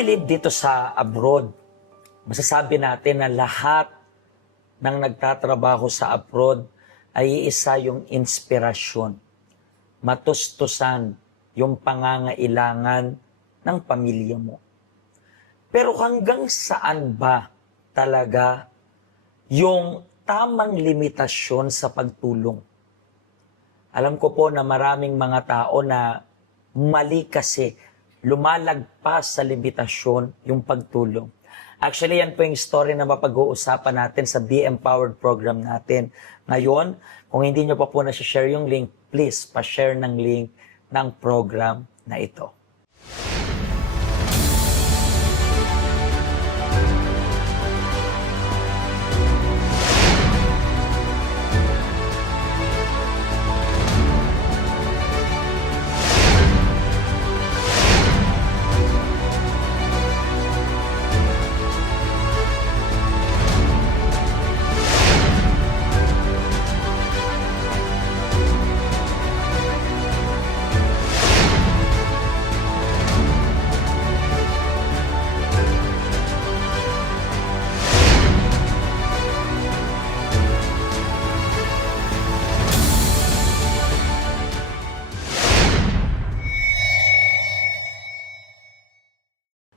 believe dito sa abroad, masasabi natin na lahat ng nagtatrabaho sa abroad ay isa yung inspirasyon, matustusan yung pangangailangan ng pamilya mo. Pero hanggang saan ba talaga yung tamang limitasyon sa pagtulong? Alam ko po na maraming mga tao na mali kasi lumalagpas sa limitasyon yung pagtulong. Actually, yan po yung story na mapag-uusapan natin sa Be Empowered program natin. Ngayon, kung hindi nyo pa po na-share yung link, please, pa-share ng link ng program na ito.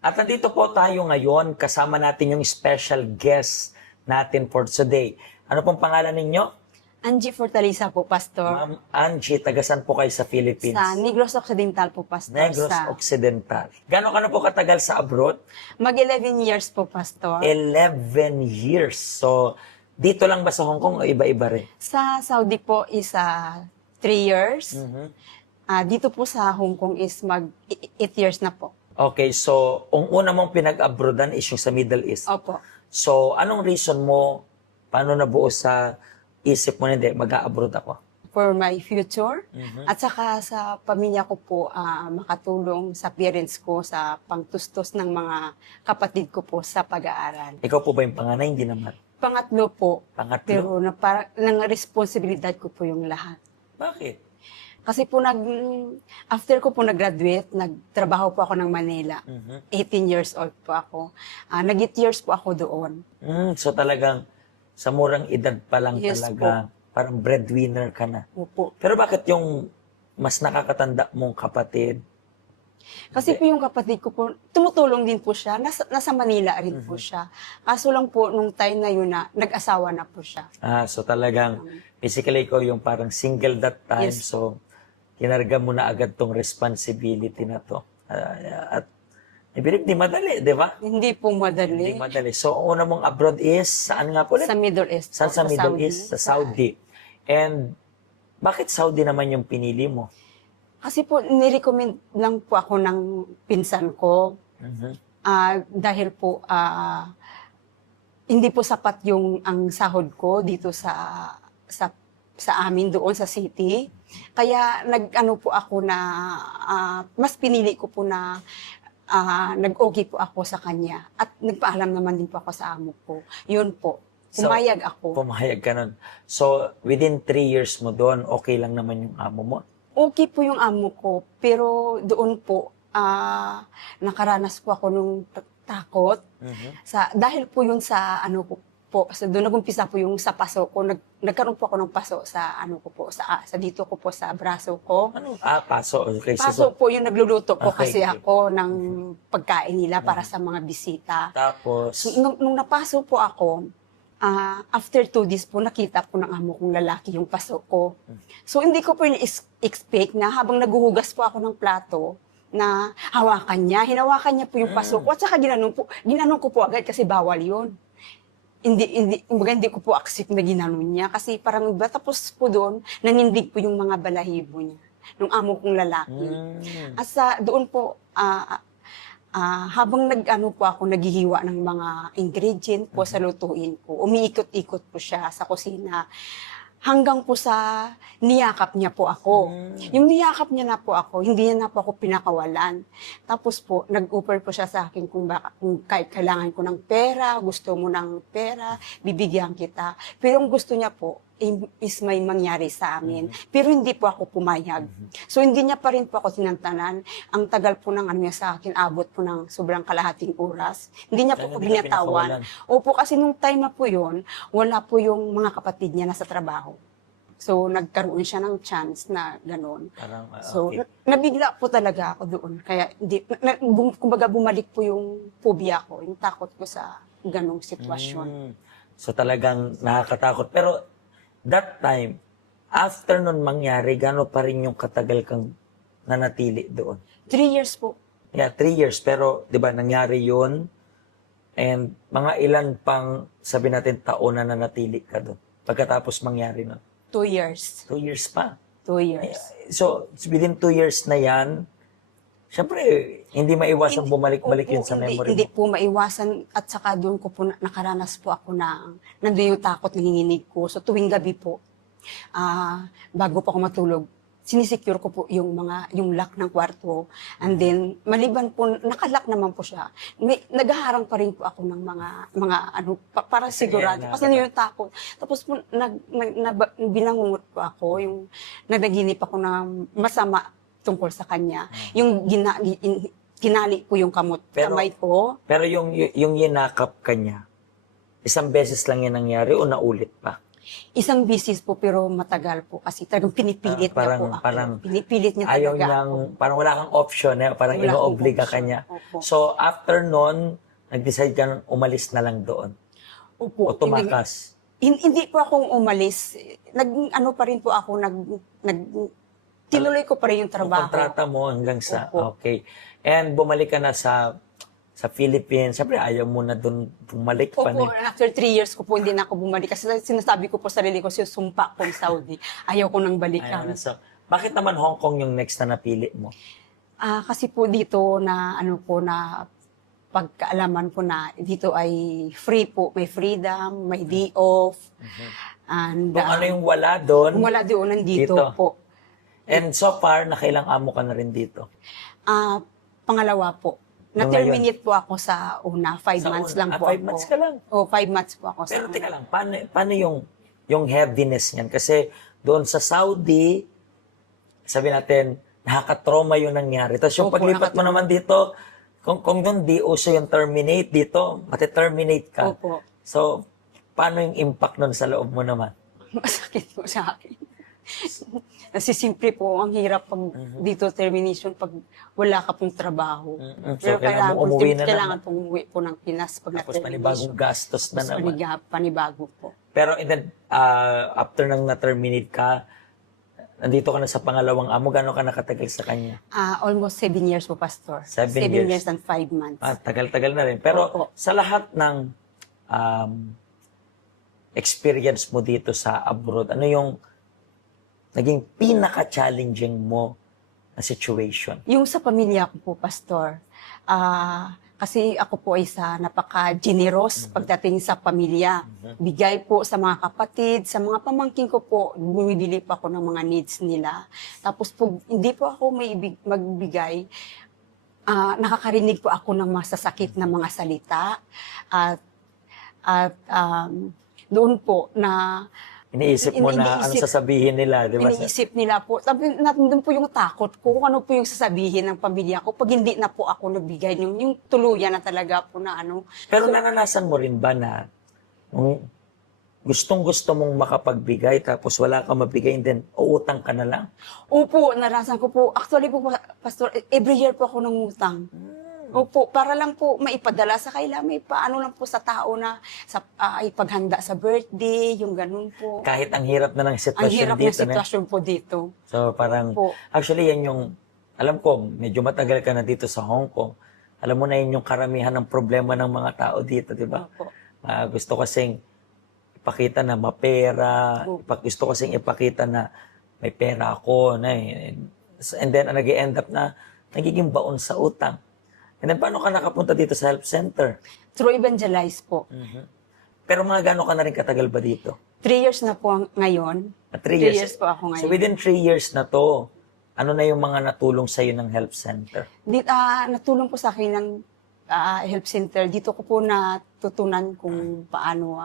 At nandito po tayo ngayon, kasama natin yung special guest natin for today. Ano pong pangalan ninyo? Angie Fortaleza po, Pastor. Ma'am Angie, tagasan po kayo sa Philippines? Sa Negros Occidental po, Pastor. Negros Occidental. Gano'n ka na po katagal sa abroad? Mag-11 years po, Pastor. 11 years. So, dito lang ba sa Hong Kong o iba-iba rin? Sa Saudi po is 3 years. Dito po sa Hong Kong is mag-8 years na po. Okay, so, ang una mong pinag-abroadan is yung sa Middle East. Opo. So, anong reason mo, paano nabuo sa isip mo na hindi, mag-a-abroad ako? For my future. At saka sa pamilya ko po, makatulong sa parents ko sa pangtustos ng mga kapatid ko po sa pag-aaral. Ikaw po ba yung panganay? Hindi naman. Pangatlo po. Pangatlo? Pero ng responsibilidad ko po yung lahat. Bakit? Kasi po after ko po nag-graduate, nagtrabaho po ako ng Manila. 18 years old po ako. Nag-8 years po ako doon. So talagang sa murang edad pa lang Yes talaga, parang breadwinner ka na. Opo. Pero bakit yung mas nakakatanda mong kapatid? Kasi po yung kapatid ko po, tumutulong din po siya. Nasa Manila rin po siya. Kaso lang po, nung time na yun na, nag-asawa na po siya. So talagang basically ikaw yung parang single that time. Yes. So kinarga mo na agad tong responsibility na to. At I believe di madali, di ba? Hindi po Hindi madali. madali. So una mong abroad is, saan nga po ulit? Sa Middle East. Saan po, sa Middle Saudi. East? Sa Saudi. And bakit Saudi naman yung pinili mo? Kasi po, nirecommend lang po ako ng pinsan ko. Dahil po, hindi po sapat yung ang sahod ko dito sa amin doon sa city. Kaya nag-ano po ako na mas pinili ko po na nag-okay po ako sa kanya at nagpaalam naman din po ako sa amo ko. Yun po. Pumayag ako. Pumayag ka nun. So, within 3 years mo doon, okay lang naman yung amo mo? Okay po yung amo ko, pero doon po nakaranas po ako nung takot. Dahil po yun sa ano ko po, doon nag-umpisa po yung sa paso ko. Nagkaroon po ako ng paso sa ano ko po, sa dito ko po sa braso ko. Ano? Paso. Okay. Paso po yung nagluluto po Okay, kasi okay. ako ng pagkain nila para sa mga bisita. Tapos, So, nung napaso po ako, after 2 days po, nakita po ng amo kong lalaki yung paso ko. So, hindi ko po expect na habang naguhugas po ako ng plato, na hinawakan niya po yung paso ko, at saka ginanong ko po agad kasi bawal yun. Hindi ko po accept na ginanon niya kasi parang iba. Tapos po doon, nanindig po yung mga balahibo niya, nung amo kong lalaki. At doon po, habang po ako naghihiwa ng mga ingredient po sa lutuin ko, umiikot-ikot po siya sa kusina. Hanggang po sa niyakap niya po ako. Yung niyakap niya na po ako, hindi niya na po ako pinakawalan. Tapos po, nag-offer po siya sa akin kung kahit kailangan ko ng pera, gusto mo ng pera, bibigyan kita. Pero ang gusto niya po, is may mangyari sa amin. Pero hindi po ako pumayag. So hindi niya pa rin po ako sinantanan. Ang tagal po ng ano niya sa akin, abot po ng sobrang kalahating oras. Hindi niya po Kaya ako hindi ka binatawan. pinakawalan. Opo, kasi nung time na po yun, wala po yung mga kapatid niya nasa trabaho. So nagkaroon siya ng chance na gano'n. Parang, So, okay. nabigla po talaga ako doon. Kaya, kumbaga bumalik po yung phobia ko, yung takot ko sa ganong sitwasyon. Mm. So talagang nakakatakot. Pero that time, after nun mangyari, gano'n pa rin yung katagal kang nanatili doon? 3 years po. Yeah, 3 years. Pero, di ba, nangyari yun. And mga ilan pang, sabi natin, taon na nanatili ka doon. Pagkatapos mangyari nun. 2 years. 2 years pa. 2 years. So, within 2 years na yan, syempre, hindi maiwasan bumalik-balik yun sa memory Hindi mo. po maiwasan at saka doon ko po nakaranas po ako na nandun yung takot, nanginginig ko. So tuwing gabi po, bago po ako matulog, sinisecure ko po yung lock ng kwarto. And then, maliban po, nakalock naman po siya. Naghaharang pa rin po ako ng mga para sigurado. Kasi yun yung takot. Tapos po, binangungot po ako, yung nanaginip ako na masama tungkol sa kanya. Yung kinali ko yung kamay ko. Pero yung yinakap ka niya, isang beses lang yan nangyari o naulit pa? Isang bisis po pero matagal po kasi talagang pinipilit niya po ako. Pinipilit niya ayaw talaga niyang, ako. parang wala kang option, parang Wala akong inoobliga ka option. niya. Opo. So, after nun, nag-decide ka nang umalis na lang doon. O Opo. tumakas. Hindi po akong umalis. Pa rin po ako, tinuloy ko pa rin yung Yung trabaho. kontrata mo hanggang sa, Opo. okay. And bumalik ka na sa Philippines. Siyempre, ayaw mo na doon bumalik pa. Opo, after 3 years ko po, hindi na ako bumalik. Kasi sinasabi ko po sa sarili ko, sumpa ko sa Saudi. Ayaw ko nang balikan. So, bakit naman Hong Kong yung next na napili mo? Kasi po dito na pagkaalaman ko na dito ay free po, may freedom, may day off. And Kung ano yung wala doon. wala doon nandito dito. po. And so far, nakailang amo ka na rin dito? Pangalawa po. Yung Na-terminate po ako sa una, 5 Sa months una. lang po 5 ako. months ka lang? 5 months po ako sa Pero una. teka lang, paano yung heaviness niyan? Kasi doon sa Saudi, sabi natin, nakaka-trauma yung nangyari. Tapos yung Opo, paglipat mo naman dito, kung doon di uso yung terminate dito, mati-terminate ka. Opo. So, paano yung impact nun sa loob mo naman? Masakit po sa akin. Nasisimple po, ang hirap pag dito termination pag wala ka pong trabaho. So, Pero kailangan mo umuwi na kailangan naman. pong umuwi po ng Pinas pag Tapos na-termination. panibagong gastos na Tapos naman. panibago po. Pero and then, after nang na-terminate ka, nandito ka na sa pangalawang amo, gano'n ka nakatagal sa kanya? Almost 7 years po, Pastor. 7 7 years. years and 5 months. Tagal-tagal na rin. Pero Opo. sa lahat ng experience mo dito sa abroad, ano yung naging pinaka-challenging mo na situation? Yung sa pamilya ko po, Pastor, kasi ako po ay napaka-generous pagdating sa pamilya. Bigay po sa mga kapatid, sa mga pamangkin ko po, bumibili pa ako ng mga needs nila. Tapos po, hindi po ako magbigay, nakakarinig po ako ng masasakit na mga salita. At doon po na Iniisip mo na ano Iniisip- sasabihin nila, di ba? iniisip nila po. Tapos nandun po yung takot ko, kung ano po yung sasabihin ng pamilya ko pag hindi na po ako nagbigay yung tuluyan na talaga po na ano. Pero naranasan mo rin ba na kung gustong-gusto mong makapagbigay tapos wala ka mabigay and then uutang ka na lang? Opo, narasan ko po. Actually po, Pastor, every year po ako nangutang. Opo, para lang po maipadala sa kaila, may paano lang po sa tao na ipaghanda sa birthday, yung ganun po. Kahit ang hirap na ng Ang sitwasyon hirap dito. na sitwasyon po dito. So parang, Opo. actually yan yung, alam ko, medyo matagal ka na dito sa Hong Kong. Alam mo na yun yung karamihan ng problema ng mga tao dito, di ba? Opo. Gusto kasing ipakita na mapera, Opo. gusto kasing ipakita na may pera ako, and then nag-end up na nagiging baon sa utang. And then paano ka nakapunta dito sa health center? Through evangelize po. Pero mga gano'n ka na rin katagal ba dito? 3 years na po ngayon. 3 3 years po ako ngayon. So within 3 years na to, ano na yung mga natulong sa'yo ng health center? Natulong po sa akin ng help center. Dito ko po natutunan kung paano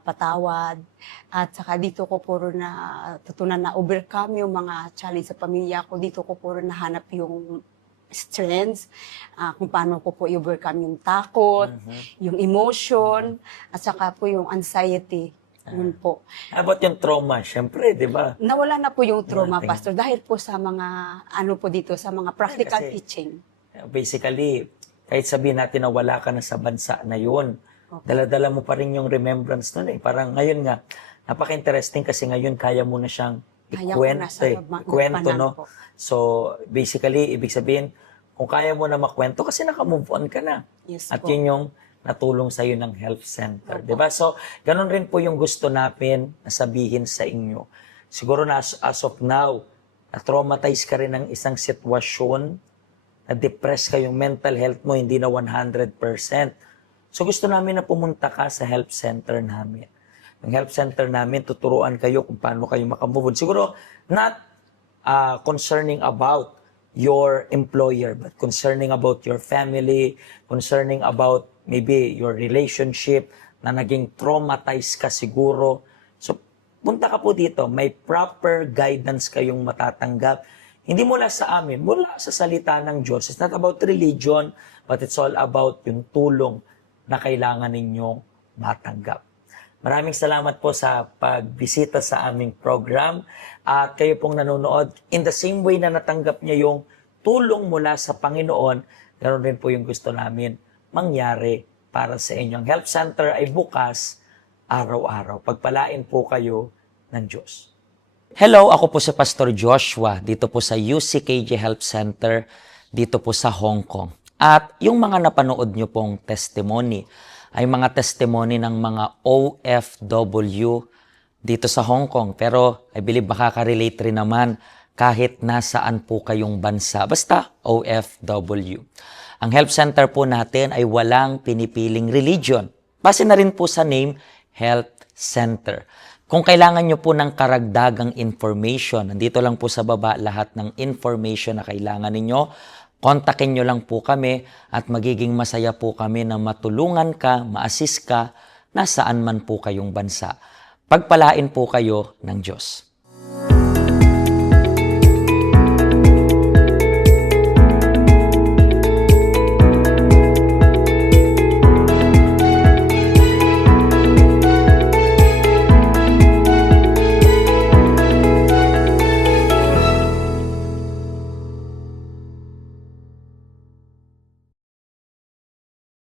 patawad. At saka dito ko puro na tutunan na overcome yung mga challenge sa pamilya ko. Dito ko puro nahanap yung strengths, kung paano ko po i-overcome yung takot, yung emotion, at saka po yung anxiety. Yun po. How about yung trauma? Siyempre, di ba? Nawala na po yung trauma, Nothing. Pastor, dahil po sa mga, ano po dito, sa mga practical Kasi- teaching. Basically, kahit sabihin natin na wala ka na sa bansa na yun, dala-dala mo pa rin yung remembrance nun eh. Parang ngayon nga, napaka-interesting kasi ngayon kaya mo na siyang Kaya ko na ikwento sa eh. Ikwento, magpanan no? po. So, basically, ibig sabihin, kung kaya mo na makwento, kasi naka-move on ka na. Yes At po. yun yung natulong sa iyo ng health center, Opo. 'di ba? So, ganun rin po yung gusto natin na sabihin sa inyo. Siguro na as of now, na-traumatize ka rin ng isang sitwasyon, na-depress ka yung mental health mo, hindi na 100%. So, gusto namin na pumunta ka sa health center namin. Yung health center namin, tuturuan kayo kung paano kayo makamove on. Siguro, not concerning about your employer, but concerning about your family, concerning about maybe your relationship, na naging traumatized ka siguro. So, punta ka po dito. May proper guidance kayong matatanggap. Hindi mula sa amin, mula sa salita ng Diyos. It's not about religion, but it's all about yung tulong na kailangan ninyong matanggap. Maraming salamat po sa pagbisita sa aming program at kayo pong nanonood. In the same way na natanggap niya yung tulong mula sa Panginoon, ganoon rin po yung gusto namin mangyari para sa inyong health center ay bukas araw-araw. Pagpalain po kayo ng Diyos. Hello, ako po si Pastor Joshua dito po sa UCKJ Health Center dito po sa Hong Kong. At yung mga napanood nyo pong testimony ay mga testimony ng mga OFW dito sa Hong Kong. Pero I believe makaka-relate rin naman kahit nasaan po kayong bansa. Basta OFW. Ang health center po natin ay walang pinipiling religion. Base na rin po sa name, Health Center. Kung kailangan nyo po ng karagdagang information, nandito lang po sa baba lahat ng information na kailangan ninyo. Kontakin nyo lang po kami at magiging masaya po kami na matulungan ka, ma-assist ka, nasaan man po kayong bansa. Pagpalain po kayo ng Diyos.